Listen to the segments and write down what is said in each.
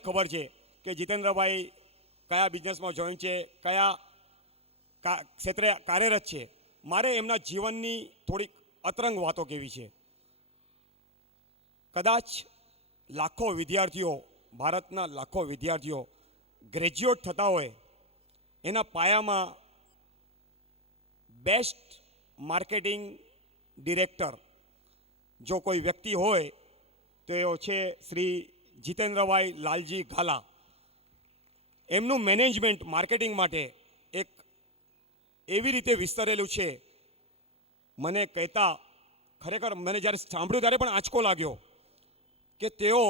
ખબર છે કે જીતેન્દ્રભાઈ કયા બિઝનેસમાં જોઈન છે, કયા ક્ષેત્રે કાર્યરત છે. મારે એમના જીવનની થોડીક અતરંગ વાતો કહેવી છે. કદાચ લાખો વિદ્યાર્થીઓ, ભારતના લાખો વિદ્યાર્થીઓ ગ્રેજ્યુએટ થતા હોય, એના પાયામાં બેસ્ટ માર્કેટિંગ ડિરેક્ટર જો કોઈ વ્યક્તિ હોય તો એ છે શ્રી જીતેન્દ્રભાઈ લાલજી ગાલા. એમનું મેનેજમેન્ટ માર્કેટિંગ માટે એક એવી રીતે વિસ્તરેલું છે, મને કહેતા ખરેખર મને જ્યારે સાંભળ્યું ત્યારે પણ આંચકો લાગ્યો કે તેઓ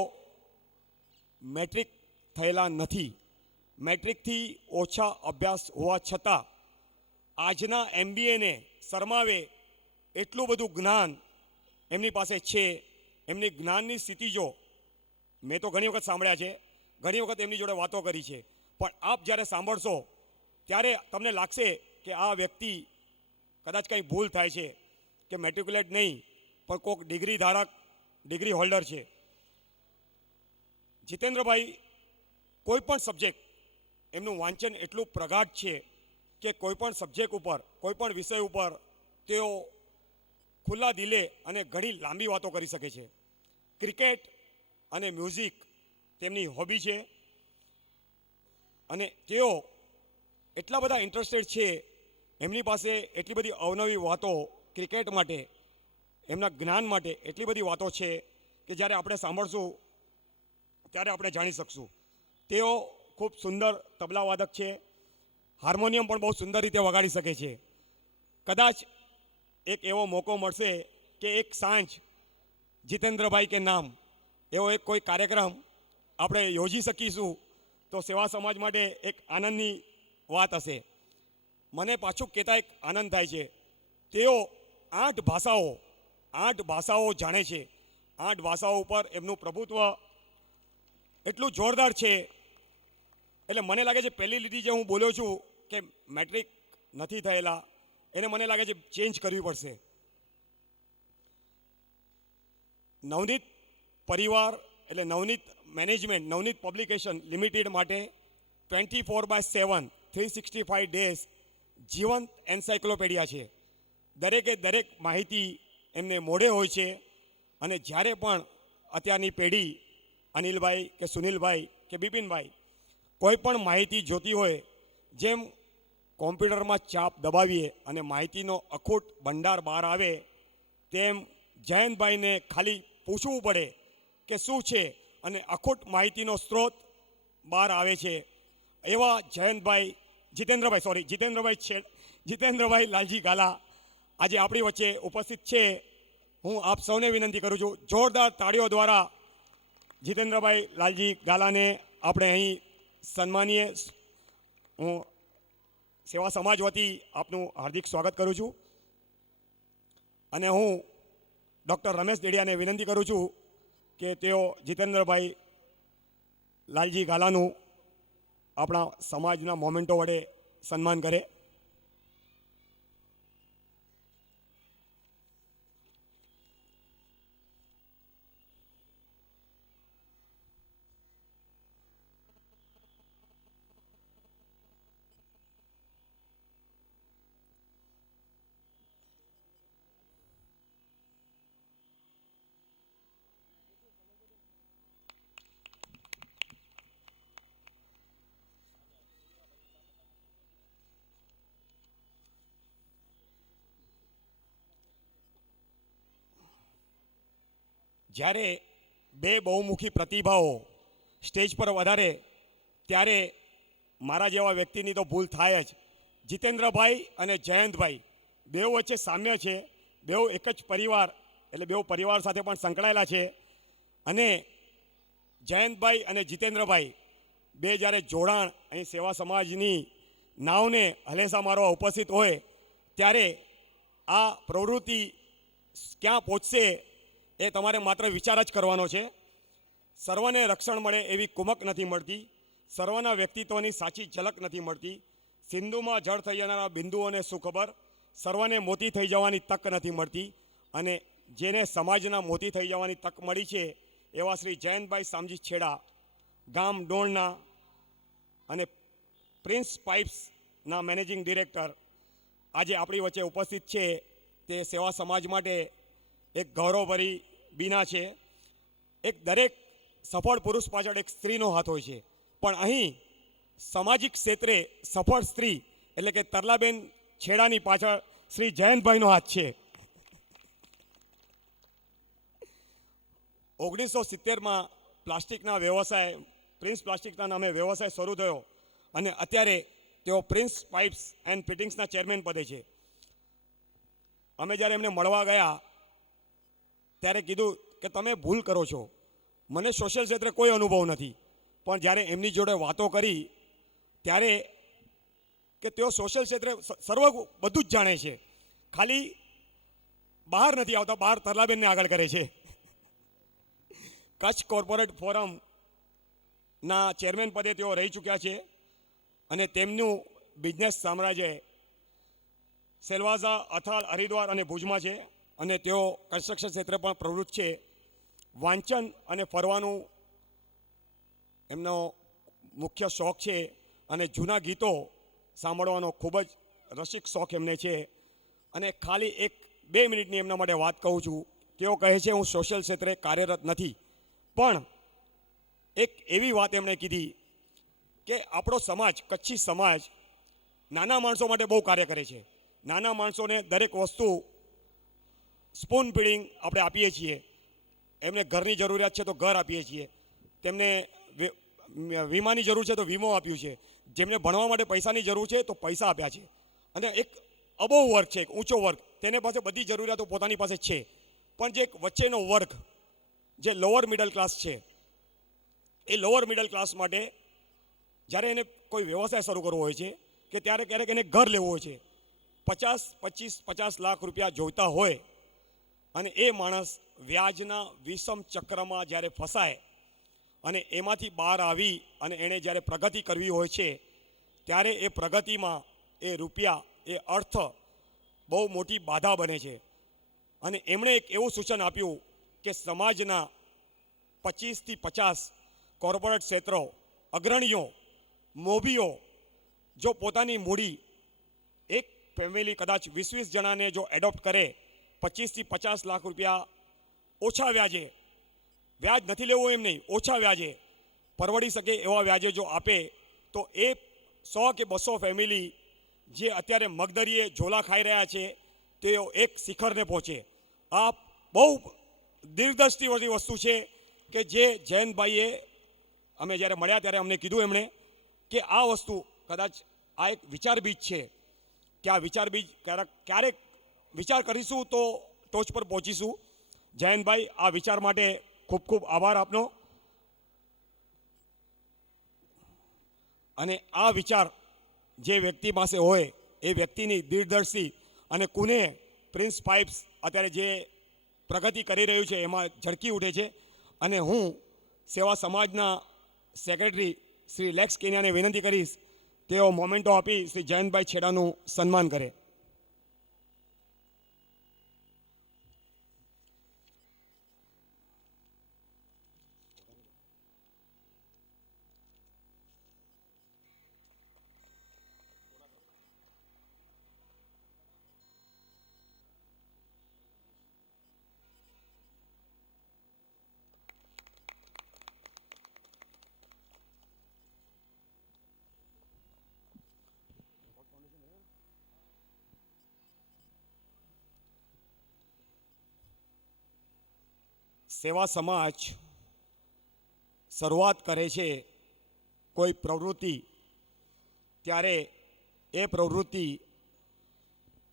મેટ્રિક થયેલા નથી. મેટ્રિકથી ઓછા અભ્યાસ હોવા છતાં આજના MBAને શરમાવે એટલું બધું જ્ઞાન એમની પાસે છે. એમની જ્ઞાનની સ્થિતિ જો મેં તો ઘણી વખત સાંભળ્યા છે, ઘણી વખત એમની જોડે વાતો કરી છે, પણ આપ જ્યારે સાંભળશો ત્યારે તમને લાગશે કે આ વ્યક્તિ કદાચ કંઈ ભૂલ થાય છે કે મેટ્રિક્યુલેટ નહીં પણ કોઈક ડિગ્રી ધારક, ડિગ્રી હોલ્ડર છે. જીતેન્દ્રભાઈ કોઈ પણ સબ્જેક્ટ એમનું વાંચન એટલું પ્રગાઢ છે કે કોઈ પણ સબ્જેક્ટ ઉપર, કોઈ પણ વિષય ઉપર તેઓ ખુલ્લા દિલે અને ઘણી લાંબી વાતો કરી શકે છે. ક્રિકેટ અને મ્યુઝિક તેમની હોબી છે અને તેઓ એટલા બધા ઇન્ટરેસ્ટેડ છે, એમની પાસે એટલી બધી અવનવી વાતો ક્રિકેટ માટે, એમના જ્ઞાન માટે એટલી બધી વાતો છે કે જ્યારે આપણે સાંભળશું ત્યારે આપણે જાણી શકશું. તેઓ ખૂબ સુંદર તબલાવાદક છે, હાર્મોનિયમ પણ બહુ સુંદર રીતે વગાડી શકે છે. કદાચ એક એવો મોકો મળશે કે એક સાંજ જીતેન્દ્રભાઈ કે નામ એવો એક કોઈ કાર્યક્રમ આપણે યોજી શકીશું તો સેવા સમાજ માટે એક આનંદની વાત હશે. મને પાછું કહેતા એક આનંદ થાય છે, તેઓ 8 ભાષાઓ જાણે છે. 8 ભાષાઓ ઉપર એમનું પ્રભુત્વ એટલું જોરદાર છે. એટલે મને લાગે છે પહેલી લીટી જે હું બોલ્યો છું કે મેટ્રિક નથી થયેલા, એને મને લાગે છે ચેન્જ કરવી પડશે. નવનીત પરિવાર એટલે Navneet management, Navneet publication limited માટે 24/7 365 ડેઝ જીવંત એન્સાઇક્લોપીડિયા છે. દરેકે દરેક માહિતી એમને મોઢે હોય છે અને જ્યારે પણ અત્યારની પેઢી અનિલભાઈ કે સુનિલભાઈ કે બિપિનભાઈ કોઈ પણ માહિતી જોતી હોય, જેમ કોમ્પ્યુટરમાં ચાપ દબાવીએ અને માહિતીનો અખૂટ ભંડાર બહાર આવે, તેમ જયંતભાઈને ખાલી પૂછવું પડે કે શું છે અને અખૂટ માહિતીનો સ્ત્રોત બહાર આવે છે. એવા જીતેન્દ્રભાઈ લાલજી ગાલા આજે આપણી વચ્ચે ઉપસ્થિત છે. હું આપ સૌને વિનંતી કરું છું, જોરદાર તાળીઓ દ્વારા જીતેન્દ્રભાઈ લાલજી ગાલાને આપણે અહીં સન્માનીય. હું સેવા સમાજ વતી આપનું હાર્દિક સ્વાગત કરું છું અને હું ડૉક્ટર રમેશ દેડિયાને વિનંતી કરું છું કે તેઓ જીતેન્દ્રભાઈ લાલજી ગાલાનું આપણા સમાજના મોમેન્ટો વડે સન્માન કરે. જ્યારે બે બહુમુખી પ્રતિભાઓ સ્ટેજ પર વધારે ત્યારે મારા જેવા વ્યક્તિની તો ભૂલ થાય જ. જીતેન્દ્રભાઈ અને જયંતભાઈ બેઉ વચ્ચે સામ્ય છે. બેઉ એક જ પરિવાર એટલે બેઉ પરિવાર સાથે પણ સંકળાયેલા છે અને જયંતભાઈ અને જીતેન્દ્રભાઈ બે જ્યારે જોડાણ અહીં સેવા સમાજની નાવને હલેસા મારવા ઉપસ્થિત હોય ત્યારે આ પ્રવૃત્તિ ક્યાં પહોંચશે એ તમારે માત્ર વિચાર જ કરવાનો છે. સર્વને રક્ષણ મળે એવી કુમક નથી મળતી, સર્વના વ્યક્તિત્વની સાચી ઝલક નથી મળતી. સિંધુમાં જળ થઈ જનારા બિંદુઓને શું ખબર, સર્વને મોતી થઈ જવાની તક નથી મળતી. અને જેને સમાજના મોતી થઈ જવાની તક મળી છે એવા શ્રી જયંતભાઈ શામજી છેડા ગામ ડોણના અને પ્રિન્સ પાઇપ્સના મેનેજિંગ ડિરેક્ટર આજે આપણી વચ્ચે ઉપસ્થિત છે. તે સેવા સમાજ માટે એક ગૌરવભરી બીના છે. એક દરેક સફળ પુરુષ પાછળ એક સ્ત્રીનો હાથ હોય છે, પણ અહીં સામાજિક ક્ષેત્રે સફળ સ્ત્રી એટલે કે તરલાબેન છેડાની પાછળ શ્રી જયંતભાઈનો હાથ છે. 1970માં પ્લાસ્ટિકના વ્યવસાય, પ્રિન્સ પ્લાસ્ટિકના નામે વ્યવસાય શરૂ થયો અને અત્યારે તેઓ પ્રિન્સ પાઇપ્સ એન્ડ ફિટિંગ્સના ચેરમેન પદે છે. અમે જ્યારે એમને મળવા ગયા ત્યારે કીધું કે તમે ભૂલ કરો છો, મને સોશિયલ ક્ષેત્રે કોઈ અનુભવ નથી. પણ જ્યારે એમની જોડે વાતો કરી ત્યારે કે તેઓ સોશિયલ ક્ષેત્રે સર્વ બધું જ જાણે છે, ખાલી બહાર નથી આવતા, બહાર તરલાબેનને આગળ કરે છે. કચ્છ કોર્પોરેટ ફોરમના ચેરમેન પદે તેઓ રહી ચૂક્યા છે અને તેમનું બિઝનેસ સામ્રાજ્ય સેલવાઝા, અથાળ, હરિદ્વાર અને ભુજમાં છે અને તેઓ કન્સ્ટ્રક્શન ક્ષેત્રે પણ પ્રવૃત્ત છે. વાંચન અને ફરવાનું એમનો મુખ્ય શોખ છે અને જૂના ગીતો સાંભળવાનો ખૂબ જ રસિક શોખ એમને છે. અને ખાલી 1-2 મિનિટની એમના માટે વાત કહું છું. તેઓ કહે છે હું સોશિયલ ક્ષેત્રે કાર્યરત નથી, પણ એક એવી વાત એમણે કીધી કે આપણો સમાજ, કચ્છી સમાજ નાના માણસો માટે બહુ કાર્ય કરે છે. નાના માણસોને દરેક વસ્તુ સ્પૂન ફીડિંગ આપણે આપીએ છીએ. એમને ઘરની જરૂરિયાત છે તો ઘર આપીએ છીએ, તેમને વીમાની જરૂર છે તો વીમો આપ્યું છે, જેમને ભણવા માટે પૈસાની જરૂર છે તો પૈસા આપ્યા છે. અને એક અબોવ વર્ગ છે, એક ઊંચો વર્ગ, તેને પાસે બધી જરૂરિયાતો પોતાની પાસે છે. પણ જે એક વચ્ચેનો વર્ગ, જે લોઅર મિડલ ક્લાસ છે, એ લોઅર મિડલ ક્લાસ માટે જ્યારે એને કોઈ વ્યવસાય શરૂ કરવો હોય છે કે ત્યારે ક્યારેક એને ઘર લેવું હોય છે, 50 લાખ રૂપિયા જોઈતા હોય અને એ માણસ વ્યાજના વિષમ ચક્રમાં જ્યારે ફસાય અને એમાંથી બહાર આવી અને એણે જ્યારે પ્રગતિ કરવી હોય છે ત્યારે એ પ્રગતિમાં એ રૂપિયા, એ અર્થ બહુ મોટી બાધા બને છે. અને એમણે એક એવું સૂચન આપ્યું કે સમાજના 25થી 50 કોર્પોરેટ ક્ષેત્રો, અગ્રણીઓ, મોભીઓ જો પોતાની મૂડી, એક ફેમિલી કદાચ 20 જણાને જો એડોપ્ટ કરે, 25થી 50 લાખ રૂપિયા ઓછા વ્યાજે, વ્યાજ નથી લેવું એમ નહીં, ઓછા વ્યાજે પરવડી શકે એવા વ્યાજે જો આપે તો એ 100 કે 200 ફેમિલી જે અત્યારે મગદરીએ ઝોલા ખાઈ રહ્યા છે તેઓ એક શિખરને પહોંચે. આ બહુ દીર્ઘદ્રષ્ટિવાળી વસ્તુ છે કે જે જયંતભાઈએ, અમે જ્યારે મળ્યા ત્યારે અમને કીધું એમણે કે આ વસ્તુ કદાચ આ એક વિચાર બીજ છે કે આ વિચાર બીજ ક્યારેક વિચાર કરીશું તો ટોચ પર પહોંચીશું. જયંતભાઈ, આ વિચાર માટે ખૂબ ખૂબ આભાર આપનો. અને આ વિચાર જે વ્યક્તિ પાસે હોય એ વ્યક્તિની દીર્ઘદર્શી અને કુને પ્રિન્સ પાઇપ્સ અત્યારે જે પ્રગતિ કરી રહ્યું છે એમાં ઝળકી ઉઠે છે. અને હું સેવા સમાજના સેક્રેટરી શ્રી લેક્સ કેનિયાને વિનંતી કરીશ તેઓ મોમેન્ટો આપી શ્રી જયંતભાઈ છેડાનું સન્માન કરે. સેવા સમાજ શરૂઆત કરે છે કોઈ પ્રવૃત્તિ ત્યારે એ પ્રવૃત્તિ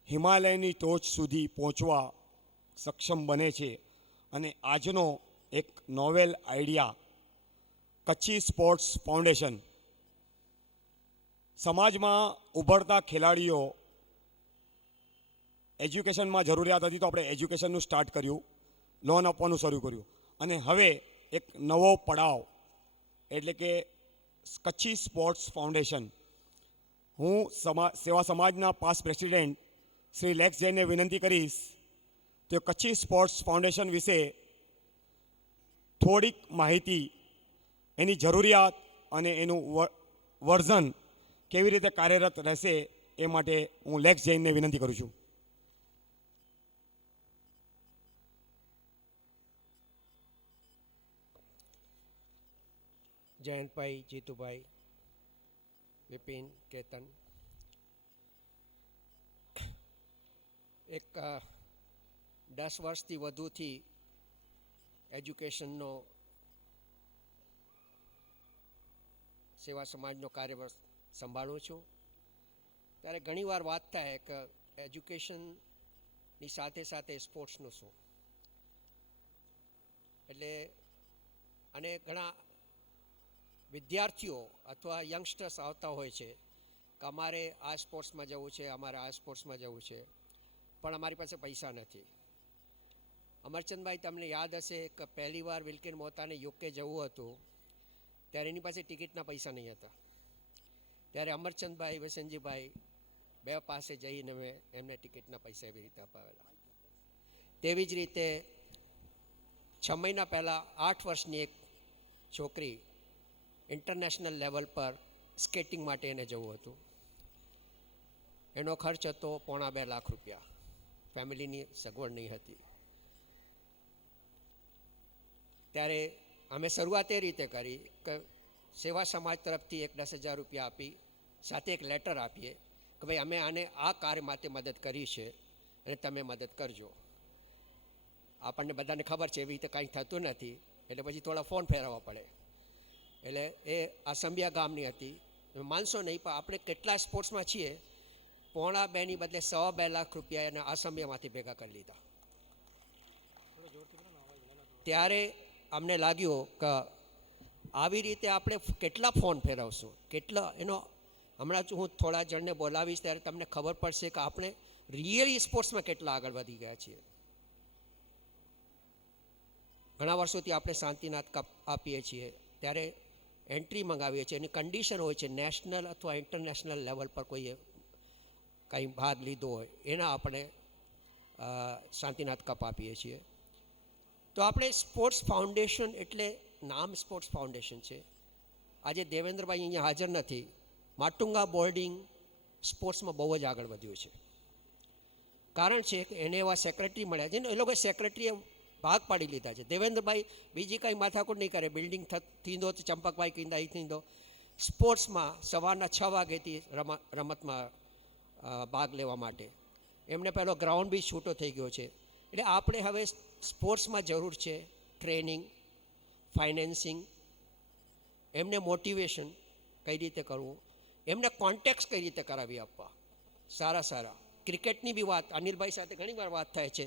હિમાલયની ટોચ સુધી પહોંચવા સક્ષમ બને છે. અને આજનો એક novel idea Kutchi sports foundation સમાજમાં ઉભરતા ખેલાડીઓ, એજ્યુકેશનમાં જરૂરિયાત હતી તો આપણે એજ્યુકેશનનું સ્ટાર્ટ કર્યું, લોન આપવાનું શરૂ કર્યું અને હવે એક નવો પડાવ એટલે કે કચ્છી સ્પોર્ટ્સ ફાઉન્ડેશન. હું સેવા સમાજના પાસ્ટ પ્રેસિડેન્ટ શ્રી લેક્સ જૈનને વિનંતી કરીશ તો કચ્છી સ્પોર્ટ્સ ફાઉન્ડેશન વિશે થોડીક માહિતી એની જરૂરિયાત અને એનું વર્ઝન કેવી રીતે કાર્યરત રહેશે એ માટે હું લેક્સ જૈનને વિનંતી કરું છું. જયંતભાઈ, જીતુભાઈ, વિપિન, કેતન, એક 10 વર્ષથી વધુથી એજ્યુકેશનનો સેવા સમાજનો કાર્ય સંભાળું છું. ત્યારે ઘણીવાર વાત થાય કે એજ્યુકેશનની સાથે સાથે સ્પોર્ટ્સનું શું, એટલે અને ઘણા વિદ્યાર્થીઓ અથવા યંગસ્ટર્સ આવતા હોય છે કે અમારે આ સ્પોર્ટ્સમાં જવું છે, અમારે આ સ્પોર્ટ્સમાં જવું છે, પણ અમારી પાસે પૈસા નથી. અમરચંદભાઈ, તમને યાદ હશે કે પહેલી વાર વિલ્કિન મોહતાને યુકે જવું હતું ત્યારે એની પાસે ટિકિટના પૈસા નહીં હતા. ત્યારે અમરચંદભાઈ, વસંતજીભાઈ બે પાસે જઈને મેં એમને ટિકિટના પૈસા એવી રીતે અપાવેલા. તેવી જ રીતે 6 મહિના પહેલાં 8 વર્ષની એક છોકરી ઇન્ટરનેશનલ લેવલ પર સ્કેટિંગ માટે એને જવું હતું. એનો ખર્ચ હતો ₹2.5 લાખ. ફેમિલીની સગવડ નહીં હતી. ત્યારે અમે શરૂઆત એ રીતે કરી કે સેવા સમાજ તરફથી એક ₹10,000 આપી સાથે એક લેટર આપીએ કે ભાઈ અમે આને આ કાર્ય માટે મદદ કરી છે અને તમે મદદ કરજો. આપણને બધાને ખબર છે એવી રીતે કાંઈ થતું નથી, એટલે પછી થોડા ફોન ફેરવવા પડે. એટલે એ આસંબિયા ગામની હતી. માનશો નહીં, પણ આપણે કેટલા સ્પોર્ટ્સમાં છીએ, ₹2.5 ની બદલે ₹2.25 લાખ એના આસંબિયામાંથી ભેગા કરી લીધા. ત્યારે અમને લાગ્યું કે આવી રીતે આપણે કેટલા ફોન ફેરવશું, કેટલા એનો હમણાં હું થોડા જણને બોલાવીશ ત્યારે તમને ખબર પડશે કે આપણે રિયલી સ્પોર્ટ્સમાં કેટલા આગળ વધી ગયા છીએ. ઘણા વર્ષોથી આપણે શાંતિનાથ કપ આપીએ છીએ, ત્યારે એન્ટ્રી મંગાવીએ છીએ, એની કન્ડિશન હોય છે નેશનલ અથવા ઇન્ટરનેશનલ લેવલ પર કોઈએ કંઈ ભાગ લીધો હોય એના આપણે શાંતિનાથ કપ આપીએ છીએ. તો આપણે સ્પોર્ટ્સ ફાઉન્ડેશન, એટલે નામ સ્પોર્ટ્સ ફાઉન્ડેશન છે. આજે દેવેન્દ્રભાઈ અહીંયા હાજર નથી. માટુંગા બોર્ડિંગ સ્પોર્ટ્સમાં બહુ જ આગળ વધ્યું છે. કારણ છે કે એને એવા સેક્રેટરી મળ્યા છે ને એ લોકોએ સેક્રેટરીએ ભાગ પાડી લીધા છે. દેવેન્દ્રભાઈ બીજી કાંઈ માથાકૂટ નહીં કરે, બિલ્ડિંગ થીંદો તો ચંપકભાઈ કીંદા થીંદો. સ્પોર્ટ્સમાં સવારના 6 વાગ્યાથી રમતમાં ભાગ લેવા માટે એમને પહેલો ગ્રાઉન્ડ બી છૂટો થઈ ગયો છે. એટલે આપણે હવે સ્પોર્ટ્સમાં જરૂર છે ટ્રેનિંગ, ફાઇનાન્સિંગ, એમને મોટિવેશન કઈ રીતે કરવું, એમને કોન્ટેક્ટ્સ કઈ રીતે કરાવી આપવા સારા. ક્રિકેટની બી વાત અનિલભાઈ સાથે ઘણીવાર વાત થાય છે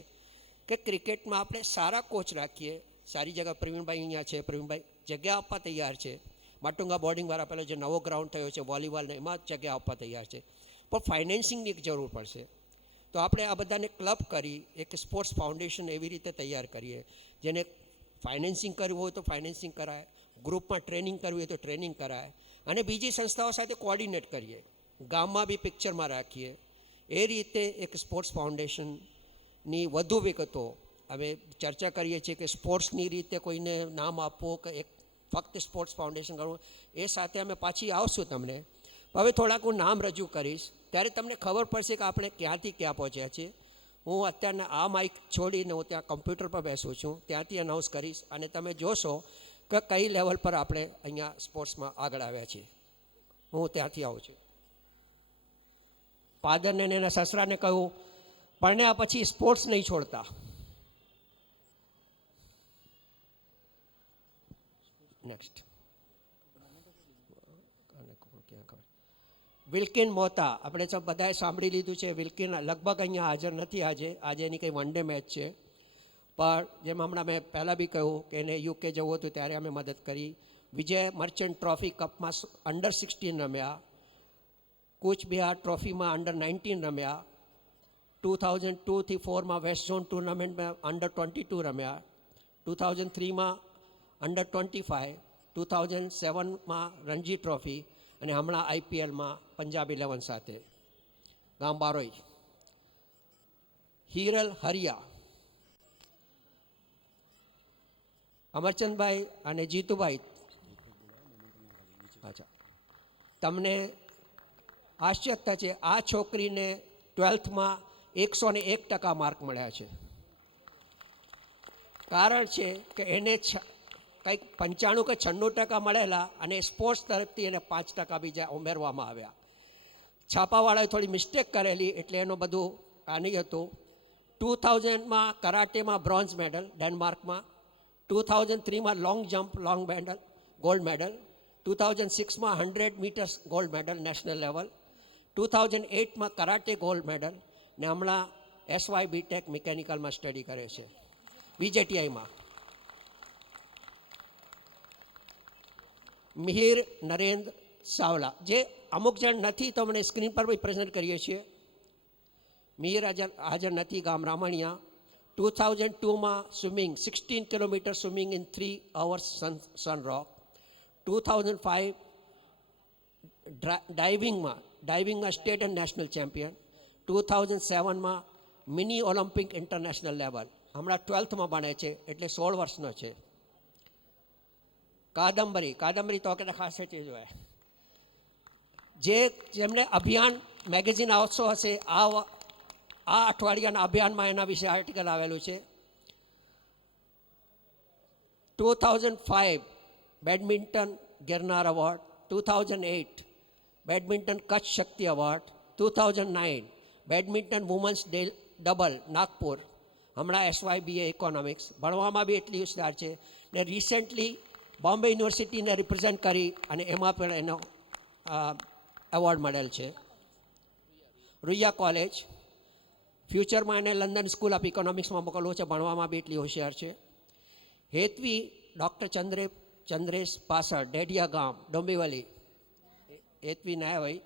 કે ક્રિકેટમાં આપણે સારા કોચ રાખીએ, સારી જગ્યા. પ્રવીણભાઈ અહીંયા છે, પ્રવીણભાઈ જગ્યા આપવા તૈયાર છે. માટુંગા બોર્ડિંગવાળા પહેલો જે નવો ગ્રાઉન્ડ થયો છે વોલીબોલને, એમાં જગ્યા આપવા તૈયાર છે, પણ ફાઇનાન્સિંગની એક જરૂર પડશે. તો આપણે આ બધાને ક્લબ કરી એક સ્પોર્ટ્સ ફાઉન્ડેશન એવી રીતે તૈયાર કરીએ જેને ફાઇનાન્સિંગ કરવું હોય તો ફાઇનાન્સિંગ કરાય, ગ્રુપમાં ટ્રેનિંગ કરવી હોય તો ટ્રેનિંગ કરાય, અને બીજી સંસ્થાઓ સાથે કોઓર્ડિનેટ કરીએ, ગામમાં બી પિક્ચરમાં રાખીએ. એ રીતે એક સ્પોર્ટ્સ ફાઉન્ડેશનની વધુ વિગતો હવે ચર્ચા કરીએ છીએ કે સ્પોર્ટ્સની રીતે કોઈને નામ આપવું કે એક ફક્ત સ્પોર્ટ્સ ફાઉન્ડેશન કરવું, એ સાથે અમે પાછી આવશું તમને. હવે થોડાક હું નામ રજૂ કરીશ ત્યારે તમને ખબર પડશે કે આપણે ક્યાંથી ક્યાં પહોંચ્યા છીએ. હું અત્યારના આ માઇક છોડીને હું ત્યાં કમ્પ્યુટર પર બેસું છું, ત્યાંથી અનાઉન્સ કરીશ અને તમે જોશો કે કઈ લેવલ પર આપણે અહીંયા સ્પોર્ટ્સમાં આગળ આવ્યા છીએ. હું ત્યાંથી આવું છું. ફાધરને એના સસરાને કહ્યું પરણ્યા પછી સ્પોર્ટ્સ નહીં છોડતા. નેક્સ્ટ વિલ્કિન મોહતા, આપણે સૌ બધાએ સાંભળી લીધું છે. વિલ્કિન લગભગ અહીંયા હાજર નથી આજે એની કંઈ વન ડે મેચ છે, પણ જેમ હમણાં મેં પહેલાં બી કહ્યું કે એને યુકે જવું હતું ત્યારે અમે મદદ કરી. વિજય મર્ચન્ટ ટ્રોફી કપમાં અંડર-16 રમ્યા, કૂચ બિહાર ટ્રોફીમાં અંડર-19 રમ્યા, 2002થી 4માં વેસ્ટ ઝોન ટુર્નામેન્ટમાં અંડર-22 રમ્યા, 2003માં અંડર-25, 2007માં રણજી ટ્રોફી, અને હમણાં IPLમાં પંજાબ 11 સાથે. ગામ બારોઈ. હિરલ હરિયા, અમરચંદભાઈ અને જીતુભાઈ અચ્છા, તમને આશ્ચર્ય થશે, આ છોકરીને 12થમાં 101% માર્ક મળ્યા છે. કારણ છે કે એને કંઈક 95 કે 96% મળેલા અને સ્પોર્ટ્સ તરફથી એને 5% બીજા ઉમેરવામાં આવ્યા. છાપાવાળાએ થોડી મિસ્ટેક કરેલી એટલે એનું બધું આ નહીં હતું. 2000માં કરાટેમાં બ્રોન્ઝ મેડલ ડેનમાર્કમાં, 2003માં long jump long medal gold medal, 2006માં 100 meters gold medal national level, 2008માં કરાટે ગોલ્ડ મેડલ, ને હમણાં SY BTech મિકેનિકલમાં સ્ટડી કરે છે VJTIમાં. મિહિર નરેન્દ્ર સાવલા, જે અમુક જણ નથી તો મને સ્ક્રીન પર બી પ્રેઝન્ટ કરીએ છીએ. મિહિર હાજર નથી, ગામ રામણિયા. 2002માં swimming 16 kilometre swimming in 3 hours sun rock. 2005 ડાઇવિંગમાં સ્ટેટ એન્ડ નેશનલ ચેમ્પિયન. 2007માં મિની ઓલિમ્પિક ઇન્ટરનેશનલ લેવલ. હમણાં 12થમાં ભણે છે એટલે 16 વર્ષનો છે. કાદંબરી તો કે ખાસ છે જોઈએ, જેમને અભિયાન મેગેઝિન આવતો હશે, આ અઠવાડિયાના અભિયાનમાં એના વિશે આર્ટિકલ આવેલું છે. 2005 badminton Girnar award, 2008 badminton Kutch Shakti award, 2009 badminton women's double Nagpur. હમણાં SYBA ઇકોનોમિક્સ, ભણવામાં બી એટલી હોશિયાર છે ને રિસેન્ટલી બોમ્બે યુનિવર્સિટીને રિપ્રેઝેન્ટ કરી અને એમાં પણ એનો એવોર્ડ મળેલ છે. રૂયા કોલેજ, ફ્યુચરમાં એને લંડન સ્કૂલ ઓફ ઇકોનોમિક્સમાં મોકલવું છે, ભણવામાં બી એટલી હોશિયાર છે. હેતવી ડૉક્ટર ચંદ્રેશ પાસર, ડેડિયા ગામ ડોંબીવલી. હેતવી ના હોય,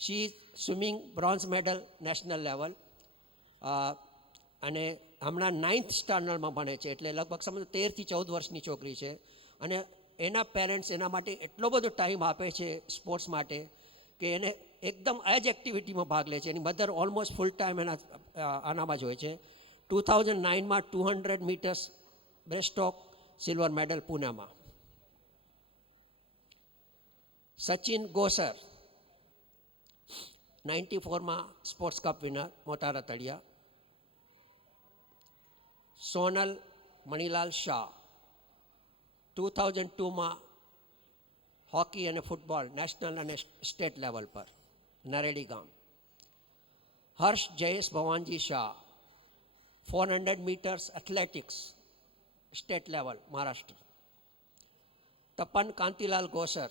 she swimming bronze medal national level, અને હમણાં 9th સ્ટાન્ડર્ડમાં ભણે છે, એટલે લગભગ સમજો 13 થી 14 વર્ષની છોકરી છે. અને એના પેરેન્ટ્સ એના માટે એટલો બધો ટાઈમ આપે છે સ્પોર્ટ્સ માટે કે એને એકદમ આ જ એક્ટિવિટીમાં ભાગ લે છે. એની મધર ઓલમોસ્ટ ફૂલ ટાઈમ આનામાં જ હોય છે. 2009માં 200 મીટર્સ બ્રેસ્ટસ્ટ્રોક સિલ્વર મેડલ પુનામાં. સચિન ગોસર 94માં sports cup winner Mota Ratadiya. Sonal Manilal Shah 2002માં હોકી અને ફૂટબોલ નેશનલ અને સ્ટેટ લેવલ પર નરેડી ગામ. Harsh Jayesh Bhavanji Shah 400 meters athletics state level Maharashtra. Tapan Kantilal Gosar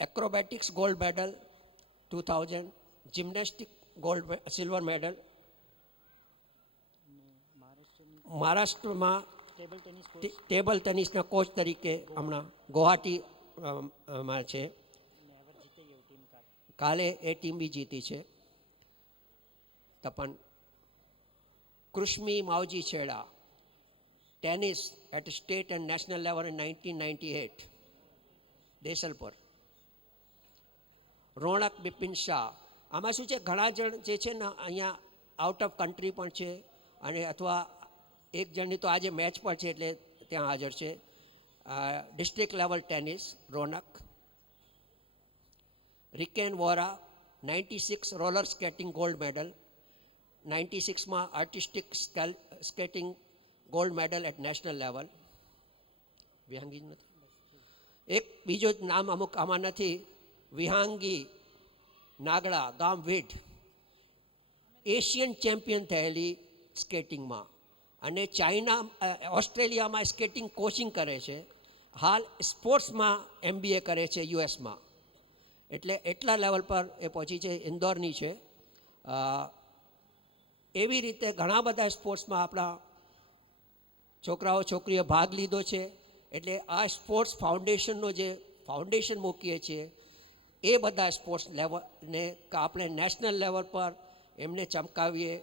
acrobatics gold medal 2000, gymnastic silver medal. મહારાષ્ટ્રમાં ટેબલ ટેનિસના કોચ તરીકે હમણાં ગુવાહાટીમાં છે. કાલે એ ટીમ બી જીતી છે. Tapan. Krushmi Mavji Chheda, tennis at state and national level in 1998 Desalpur. Ronak Bipin Shah, આમાં શું છે, ઘણા જણ જે છે ને અહીંયા આઉટ ઓફ કન્ટ્રી પણ છે, અને અથવા એક જણની તો આજે મેચ પણ છે એટલે ત્યાં હાજર છે. District level tennis Ronak. Riken Vora 96 roller skating gold medal, 96માં artistic skating gold medal at national level. Vihangi નથી. એક બીજો નામ અમુક આમાં નથી, વિહાંગી નાગડા ગામ વીડ, એશિયન ચેમ્પિયન થયેલી સ્કેટિંગમાં, અને ઓસ્ટ્રેલિયામાં સ્કેટિંગ કોચિંગ કરે છે. હાલ સ્પોર્ટ્સમાં MBA કરે છે યુએસમાં. એટલે એટલા લેવલ પર એ પહોંચી છે. ઇન્દોરની છે. એવી રીતે ઘણા બધા સ્પોર્ટ્સમાં આપણા છોકરાઓ છોકરીઓ ભાગ લીધો છે. એટલે આ સ્પોર્ટ્સ ફાઉન્ડેશનનો જે ફાઉન્ડેશન મૂકીએ છીએ એ બધા સ્પોર્ટ્સ લેવલને આપણે નેશનલ લેવલ પર એમને ચમકાવીએ